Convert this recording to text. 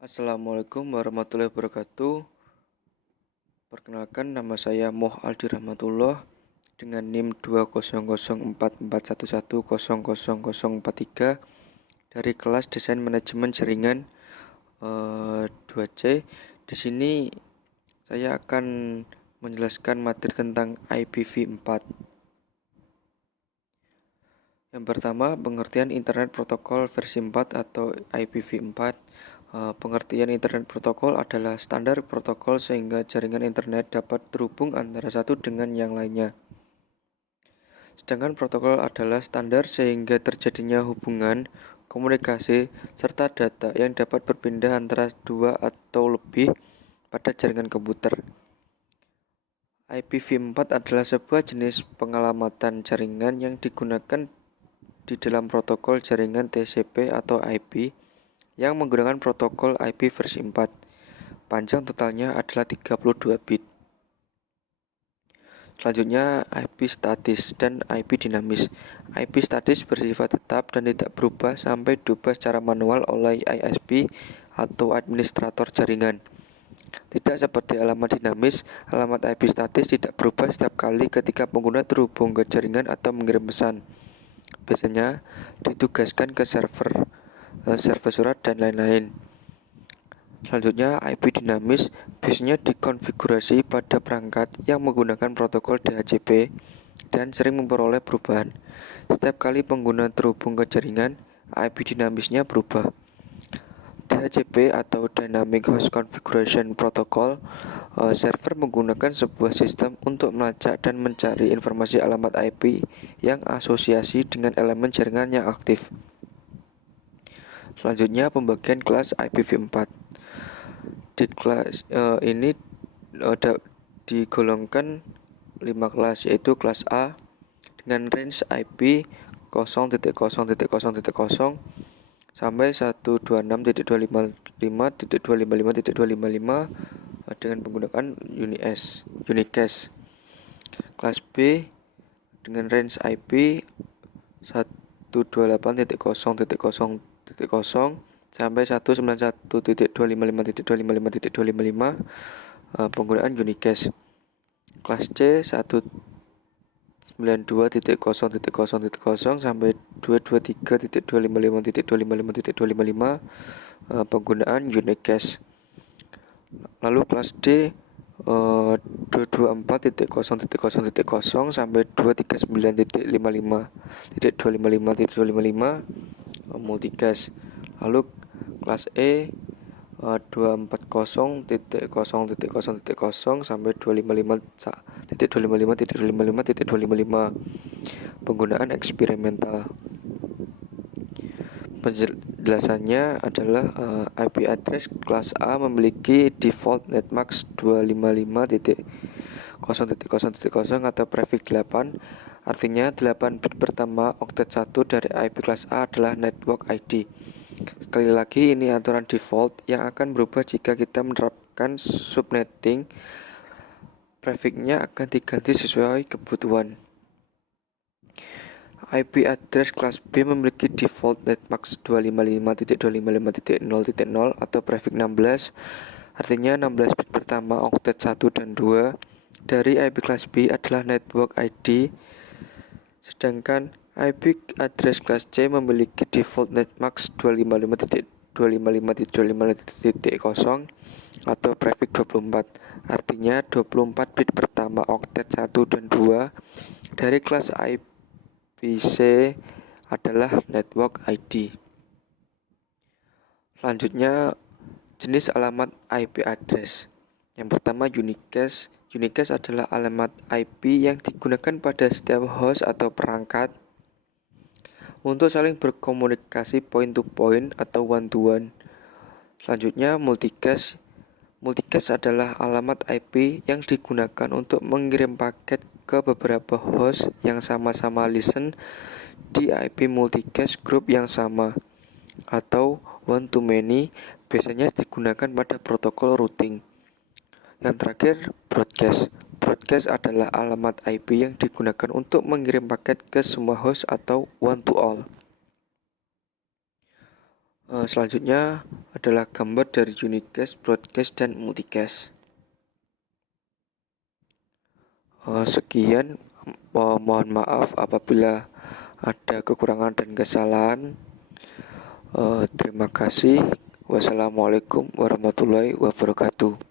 Assalamualaikum warahmatullahi wabarakatuh. Perkenalkan, nama saya Moh Aldi Rahmatullah dengan NIM 2004411000043 dari kelas Desain Manajemen Jaringan 2C. Di sini saya akan menjelaskan materi tentang IPv4. Yang pertama, pengertian Internet Protokol versi 4 atau IPv4. Pengertian Internet Protokol adalah standar protokol sehingga jaringan internet dapat terhubung antara satu dengan yang lainnya. Sedangkan protokol adalah standar sehingga terjadinya hubungan, komunikasi, serta data yang dapat berpindah antara dua atau lebih pada jaringan komputer. IPv4 adalah sebuah jenis pengalamatan jaringan yang digunakan di dalam protokol jaringan TCP atau IP yang menggunakan protokol IP versi 4. Panjang totalnya adalah 32 bit. Selanjutnya IP statis dan IP dinamis. IP statis bersifat tetap dan tidak berubah sampai diubah secara manual oleh ISP atau administrator jaringan. Tidak seperti alamat dinamis, alamat IP statis tidak berubah setiap kali ketika pengguna terhubung ke jaringan atau mengirim pesan. Biasanya ditugaskan ke server surat dan lain-lain. Selanjutnya, IP dinamis biasanya dikonfigurasi pada perangkat yang menggunakan protokol DHCP dan sering memperoleh perubahan. Setiap kali pengguna terhubung ke jaringan, IP dinamisnya berubah. DHCP atau Dynamic Host Configuration Protocol, server menggunakan sebuah sistem untuk melacak dan mencari informasi alamat IP yang asosiasi dengan elemen jaringan yang aktif. Selanjutnya, pembagian kelas IPv4. Di kelas ini digolongkan 5 kelas, yaitu kelas A dengan range IP 0.0.0.0 sampai 126.255.255.255 dengan menggunakan unicast. Kelas B dengan range IP 128.0.0.0 sampai 191.255.255.255 penggunaan unicast. Kelas C 192.0.0.0 sampai 223.255.255.255 penggunaan unicast. Lalu kelas D 224.0.0.0 sampai 239.55.255.255 multicast. Lalu kelas E 240.0.0.0 sampai 255.255.255 penggunaan eksperimental. Penjelasannya adalah IP address kelas A memiliki default netmask 255.0.0.0 atau prefix 8. Artinya 8 bit pertama oktet 1 dari IP kelas A adalah network ID. Sekali lagi, ini aturan default yang akan berubah jika kita menerapkan subnetting. Prefixnya akan diganti sesuai kebutuhan. IP address kelas B memiliki default netmask 255.255.0.0 atau prefix 16. Artinya 16 bit pertama oktet 1 dan 2 dari IP kelas B adalah network ID. Sedangkan IP address kelas C memiliki default netmask 255.255.255.0 atau prefix 24. Artinya 24 bit pertama oktet 1 dan 2 dari kelas IPC adalah network ID. Selanjutnya, jenis alamat IP address. Yang pertama, unicast. Unicast adalah alamat IP yang digunakan pada setiap host atau perangkat untuk saling berkomunikasi point to point atau one to one. Selanjutnya, multicast. Multicast adalah alamat IP yang digunakan untuk mengirim paket ke beberapa host yang sama-sama listen di IP multicast group yang sama, atau one to many, biasanya digunakan pada protokol routing. Yang terakhir, broadcast. Broadcast adalah alamat IP yang digunakan untuk mengirim paket ke semua host atau one to all. Selanjutnya adalah gambar dari unicast, broadcast, dan multicast. Sekian, mohon maaf apabila ada kekurangan dan kesalahan. Terima kasih. Wassalamualaikum warahmatullahi wabarakatuh.